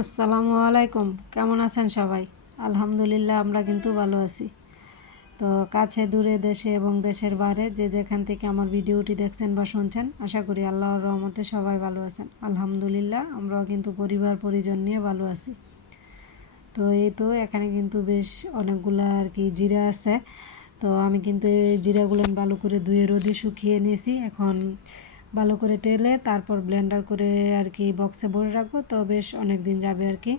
আসসালামু আলাইকুম। কেমন আছেন সবাই? আলহামদুলিল্লাহ আমরা কিন্তু ভালো আছি। তো কাছে দূরে দেশে এবং দেশের বাইরে যে যেখান থেকে আমার ভিডিওটি দেখছেন বা শুনছেন, আশা করি আল্লাহর রহমতে সবাই ভালো আছেন। আলহামদুলিল্লাহ আমরাও কিন্তু পরিবার পরিজন নিয়ে ভালো আছি। তো এই তো এখানে কিন্তু বেশ অনেকগুলা আর কি জিরা আছে। তো আমি কিন্তু এই জিরাগুলো ভালো করে ধুয়ে রোদে শুকিয়ে নিয়েছি। এখন ভালো করে টেলে তারপর ব্লেন্ডার করে আর কি বক্সে ভরে রাখবো, তো বেশ অনেক দিন যাবে আর কি।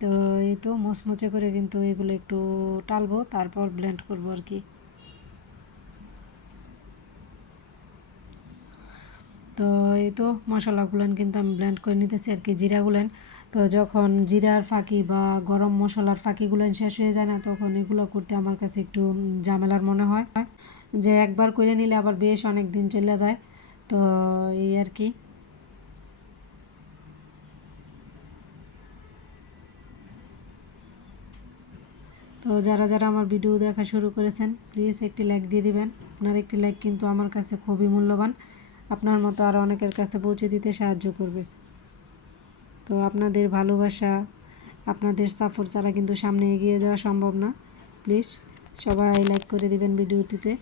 তো এই তো মুচমুচে করে কিন্তু এগুলো একটু টালবো, তারপর ব্লেন্ড করবো আর কি। তো এই তো মশলাগুলোন কিন্তু আমি ব্লেন্ড করে নিতেছি আর কি, জিরাগুলেন। তো যখন জিরার ফাঁকি বা গরম মশলার ফাঁকিগুলেন শেষ হয়ে যায় না, তখন এগুলো করতে আমার কাছে একটু ঝামেলার মনে হয়, যে একবার করে নিলে আবার বেশ অনেক দিন চলে যায়। তো এই আর কি। তো যারা যারা আমার ভিডিও দেখা শুরু করেছেন, প্লিজ একটি লাইক দিয়ে দিবেন। আপনার একটি লাইক কিন্তু আমার কাছে খুবই মূল্যবান, আপনার মতো আরও অনেকের কাছে পৌঁছে দিতে সাহায্য করবে। তো আপনাদের ভালোবাসা, আপনাদের সাপোর্ট ছাড়া কিন্তু সামনে এগিয়ে যাওয়া সম্ভব না। প্লিজ সবাই লাইক করে দিবেন ভিডিওটিতে।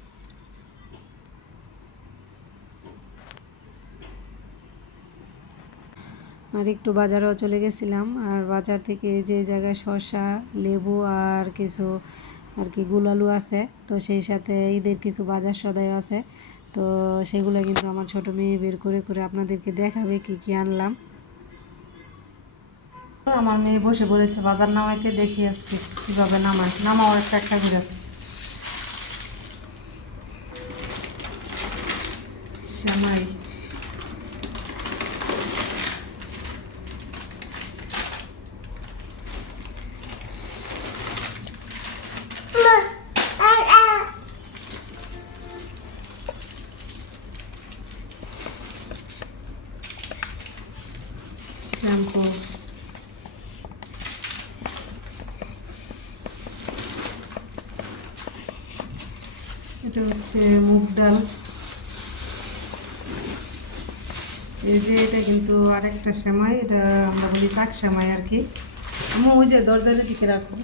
আর একটু বাজারেও চলে গেছিলাম, আর বাজার থেকে যে জায়গায় শসা, লেবু আর কিছু আর কি গুলালু আছে, তো সেই সাথে ঈদের কিছু বাজার সদাই আছে। তো সেগুলো কিন্তু আমার ছোটো মেয়ে বের করে করে আপনাদেরকে দেখাবে কি কি আনলাম। আমার মেয়ে বসে পড়েছে বাজার নামাইতে, দেখি আজকে কীভাবে নামায়। নামাও একটা একটা করে। সেমাই, শ্যাম্পু, এটা হচ্ছে মুগ ডাল। এই যে এটা কিন্তু আরেকটা সেমাই, এটা আমরা বলি চাক সেমাই আর কি। আমি ওই যে দরজার দিকে রাখো।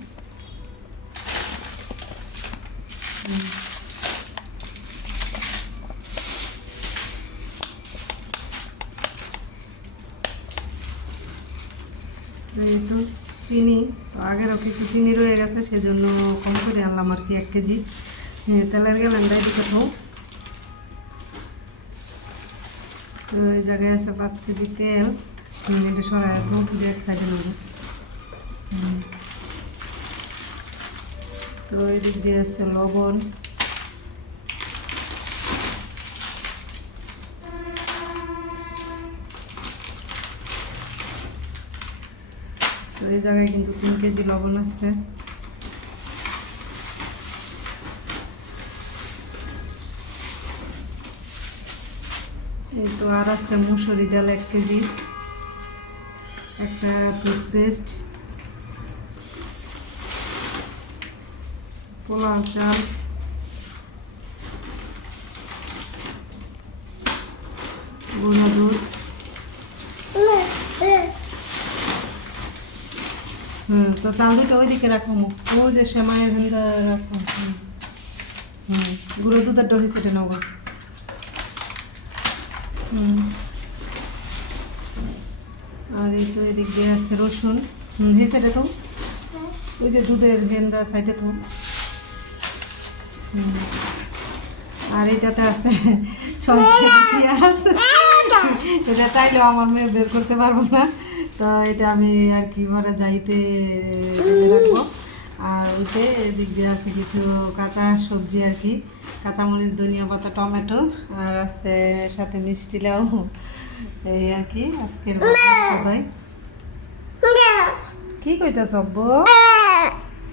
এই তো চিনি, তো আগেরও কিছু চিনি রয়ে গেছে, সেজন্য কম করে আনলাম আর কি 1 কেজি। তেলের গেলেন দিকে তো, তো এই জায়গায় আছে 5 কেজি তেল। এটা সরাই তো এক সাইডে নেব। তো এদিক দিয়ে আছে লবণ, তো এই জায়গায় কিন্তু 3 কেজি লবণ আছে। এই তো আর আছে মুসুরি ডাল 1 কেজি, একটা টুথপেস্ট, পোলাও চাল, গুঁড়া দুধ। তো চাল দুটো ওইদিকে রাখো, ওই যে সেমাইয়ের ভেন্দা রাখো। গুঁড়ো দুধের ডহি সেটে নেবো। আর এই তো এদিক দিয়ে আসছে রসুন। এই সাইডে তো ওই যে দুধের ভেন্দা সাইডে তো। আর এটাতে আছে 6 কেজি পেঁয়াজ। এটা চাইলেও আমার মেয়ে বের করতে পারবো না, তো এটা আমি আর কি ঘরে যাইতে রাখবো। আর ওইতে এদিক দিয়ে আছে কিছু কাঁচা সবজি আর কি, কাঁচামরিচ, ধনিয়া পাতা, টমেটো, আর আছে সাথে মিষ্টি লাউ। এই আর কি আজকের সবাই কি কইতাছ আব্বু?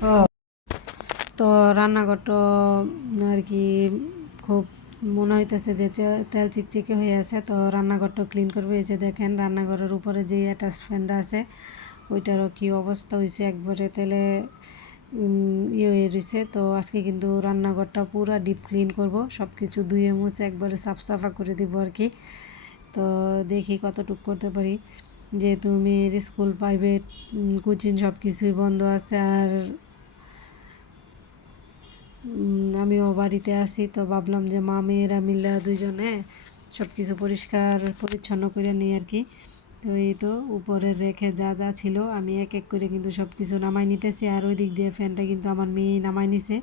ও, তো রান্নাঘরটা আর কি খুব মনে হইতেছে যে তেল চিকচিকে হয়ে আছে, তো রান্নাঘরটা ক্লিন করবে। এই যে দেখেন রান্নাঘরের উপরে যে অ্যাটাচমেন্ট আছে ওইটারও কি অবস্থা হয়েছে, একবারে তেলে ইয়ে হয়ে রয়েছে। তো আজকে কিন্তু রান্নাঘরটা পুরো ডিপ ক্লিন করব, সব কিছু ধুয়ে মুছে একবারে সাফ সাফা করে দিব আর কি। তো দেখি কতটুকু করতে পারি। যেহেতু মেয়ের স্কুল প্রাইভেট কোচিং সব কিছুই বন্ধ আছে, আর আমিও বাড়িতে আছি, তো ভাবলাম যে মা মেয়েরা মিলে দুইজনে সব কিছু পরিষ্কার পরিচ্ছন্ন করে নিই আর কি। তো এই তো উপরে রেখে যা যা ছিল আমি এক এক করে কিন্তু সব কিছু নামাই নিতেছি, আর ওই দিক দিয়ে ফ্যানটা কিন্তু আমার মেয়ে নামাই নিছে।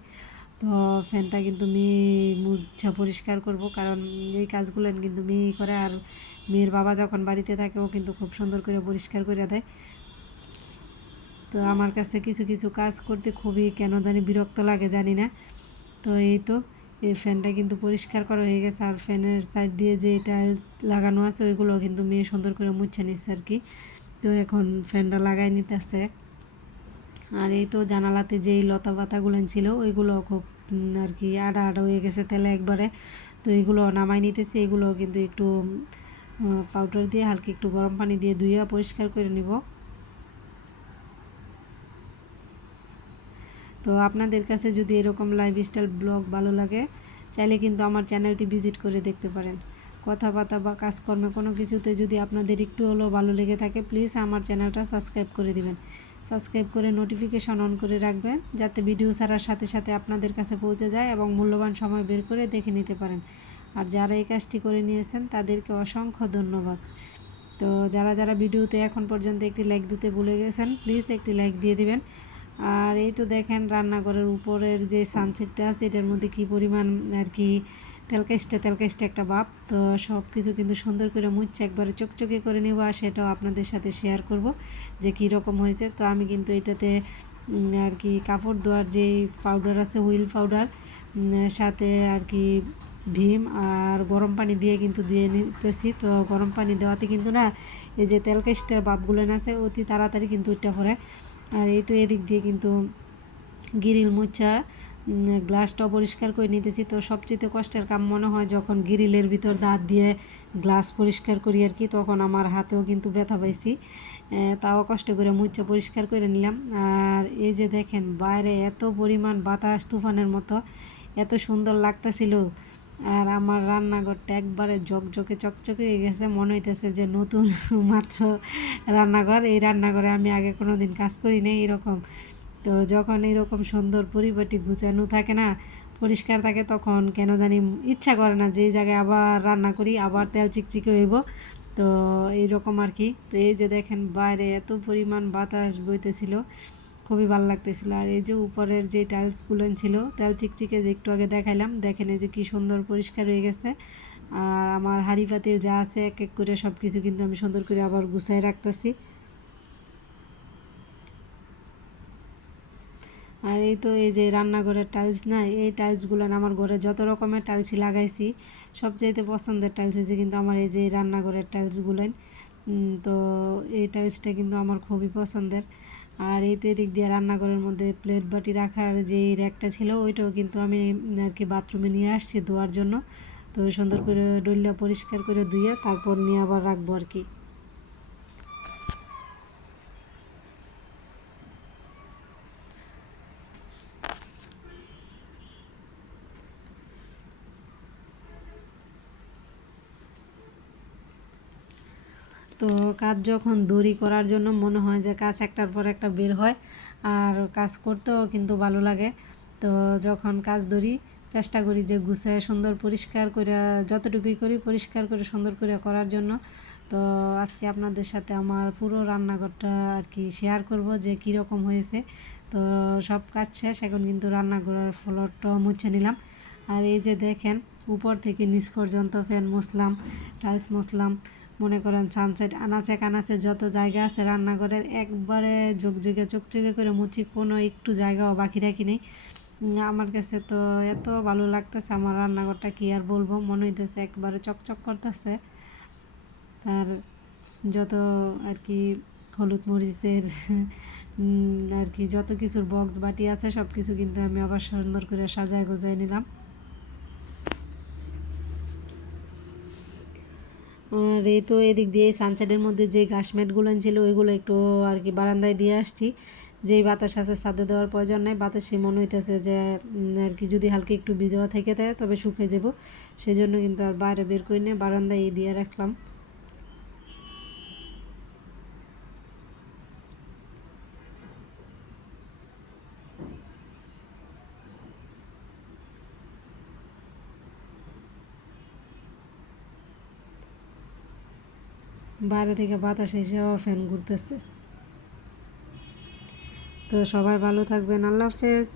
তো ফ্যানটা কিন্তু মেয়ে মুছা পরিষ্কার করব, কারণ এই কাজগুলো কিন্তু মেয়েই করে, আর মেয়ের বাবা যখন বাড়িতে থাকে ও কিন্তু খুব সুন্দর করে পরিষ্কার করে দেয়। তো আমার কাছে কিছু কিছু কাজ করতে খুবই কেন জানি বিরক্ত লাগে, জানি না। তো এই তো এই ফ্যানটা কিন্তু পরিষ্কার করা হয়ে গেছে, আর ফ্যানের সাইড দিয়ে যে টাইলস লাগানো আছে ওইগুলো কিন্তু মেয়ে সুন্দর করে মুছে নিচ্ছে আর কি। তো এখন ফ্যানটা লাগাই নিতেছে। আর এই তো জানালাতে যেই লতা পাতাগুলো ছিল ওইগুলো খুব আর কি আডা আডা হয়ে গেছে তেলে একবারে। তো এইগুলো নামাই নিতেছি, এগুলো কিন্তু একটু পাউডার দিয়ে হালকা একটু গরম পানি দিয়ে ধুয়ে পরিষ্কার করে নিব। তো আপনাদের কাছে যদি এরকম লাইফস্টাইল ব্লগ ভালো লাগে, চাইলে কিন্তু আমার চ্যানেলটি ভিজিট করে দেখতে পারেন। কথাবার্তা বা কাজকর্মে কোনো কিছুতে যদি আপনাদের একটু হলেও ভালো লেগে থাকে, প্লিজ আমার চ্যানেলটা সাবস্ক্রাইব করে দিবেন। সাবস্ক্রাইব করে নোটিফিকেশন অন করে রাখবেন, যাতে ভিডিও ছাড়ার সাথে সাথে আপনাদের কাছে পৌঁছে যায় এবং মূল্যবান সময় বের করে দেখে নিতে পারেন। আর যারা এই কাজটি করে নিয়েছেন তাদেরকে অসংখ্য ধন্যবাদ। তো যারা যারা ভিডিওতে এখন পর্যন্ত একটি লাইক দিতে ভুলে গেছেন, প্লিজ একটি লাইক দিয়ে দিবেন। আর এই তো দেখেন রান্নাঘরের উপরের যে সানসেটটা আছে এটার মধ্যে কি পরিমাণ আর কি তেলকাইস্টা তেলকাইস্টা একটা ভাব। তো সব কিছু কিন্তু সুন্দর করে মুছে একবারে চকচকে করে নেব, আর সেটাও আপনাদের সাথে শেয়ার করব যে কী রকম হয়েছে। তো আমি কিন্তু এটাতে আর কি কাপড় ধোয়ার যে পাউডার আছে হুইল পাউডার, সাথে আর কি ভীম আর গরম পানি দিয়ে কিন্তু ধুয়ে নিতেছি। তো গরম পানি দেওয়াতে কিন্তু না এই যে তেলকাইস্টার ভাবগুলো আছে অতি তাড়াতাড়ি কিন্তু উঠে পড়ে। আর এই তো এদিক দিয়ে কিন্তু গ্রিল মুছা গ্লাসটাও পরিষ্কার করে নিতেছি। তো সবচেয়ে কষ্টের কাম মনে হয় যখন গ্রিলের ভিতর দাঁত দিয়ে গ্লাস পরিষ্কার করি আর কি, তখন আমার হাতেও কিন্তু ব্যথা পাইছি। তাও কষ্ট করে মুছা পরিষ্কার করে নিলাম। আর এই যে দেখেন বাইরে এত পরিমাণ বাতাস তুফানের মতো, এত সুন্দর লাগতেছিল। আর আমার রান্নাঘরটা একবারে ঝকঝকে চকচকে হয়ে গেছে, মনে হইতেছে যে নতুন মাত্র রান্নাঘর। এই রান্নাঘরে আমি আগে কোনো দিন কাজ করি নাই এরকম। তো যখন এরকম সুন্দর পরিপাটি গুছানো থাকে না, পরিষ্কার থাকে, তখন কেন জানি ইচ্ছা করে না যে এই জায়গায় আবার রান্না করি, আবার তেল চিকচিকে হইব। তো এইরকম আর কি। তো এই যে দেখেন বাইরে এত পরিমাণ বাতাস বইতেছিল, খুবই ভালো লাগতেছিল। আর এই যে উপরের যে টাইলসগুলো ছিল তেল চিকচিকে যে একটু আগে দেখাইলাম, দেখেন এই যে কী সুন্দর পরিষ্কার হয়ে গেছে। আর আমার হাঁড়ি পাতিল যা আছে এক এক করে সব কিছু কিন্তু আমি সুন্দর করে আবার গুছাই রাখতেছি। আর এই তো এই যে রান্নাঘরের টাইলস না, এই টাইলসগুলো আমার ঘরে যত রকমের টাইলসই লাগাইছি সবচাইতে পছন্দের টাইলস হয়েছে কিন্তু আমার এই যে রান্নাঘরের টাইলসগুলোই। তো এই টাইলসটা কিন্তু আমার খুবই পছন্দের। আর এই তো এদিক দিয়ে রান্নাঘরের মধ্যে প্লেট বাটি রাখার যে র্যাকটা ছিল ওইটাও কিন্তু আমি আর কি বাথরুমে নিয়ে আসছি ধোয়ার জন্য। তো সুন্দর করে ডইলা পরিষ্কার করে ধুয়ে তারপর নিয়ে আবার রাখবো আর কি। তো কাজ যখন দড়ি করার জন্য মনে হয় যে কাজ একটার পর একটা বের হয়, আর কাজ করতেও কিন্তু ভালো লাগে। তো যখন কাজ ধরি চেষ্টা করি যে গুছায় সুন্দর পরিষ্কার করে, যতটুকুই করি পরিষ্কার করে সুন্দর করে করার জন্য। তো আজকে আপনাদের সাথে আমার পুরো রান্নাঘরটা আর কি শেয়ার করব যে কীরকম হয়েছে। তো সব কাজ শেষ, এখন কিন্তু রান্নাঘরের ফ্লোরটাও মুছে নিলাম। আর এই যে দেখেন উপর থেকে নিচ পর্যন্ত ফ্যান মুছলাম, টাইলস মুছলাম, মনে করেন সানসেট আনাচে কানাচে যত জায়গা আছে রান্নাঘরের একবারে ঝকঝকে চকচকে করে মুছি, কোনো একটু জায়গাও বাকি রাখি নেই। আমার কাছে তো এত ভালো লাগতেছে আমার রান্নাঘরটা, কি আর বলবো, মনে হইতেছে একবারে চকচক করতেছে। আর যত আর কি হলুদ মরিচের আর কি যত কিছুর বক্স বাটি আছে সব কিছু কিন্তু আমি আবার সুন্দর করে সাজায় গোজায় নিলাম। আর এই তো এদিক দিয়ে সানসেটের মধ্যে যে ঘাসমেটগুলো ছিল ওইগুলো একটু আর কি বারান্দায় দিয়ে আসছি, যেই বাতাস আছে ছাদে দেওয়ার প্রয়োজন নেই। বাতাসে মনে হইতেছে যে আর কি যদি হালকা একটু ভিজা থেকে দেয় তবে শুকিয়ে যাব, সেজন্য কিন্তু আর বাইরে বের করে নিয়ে বারান্দায় দিয়ে রাখলাম। বাইরে থেকে বাতাস এসেও ফ্যান ঘুরতেছে। তো সবাই ভালো থাকবেন, আল্লাহ হাফেজ।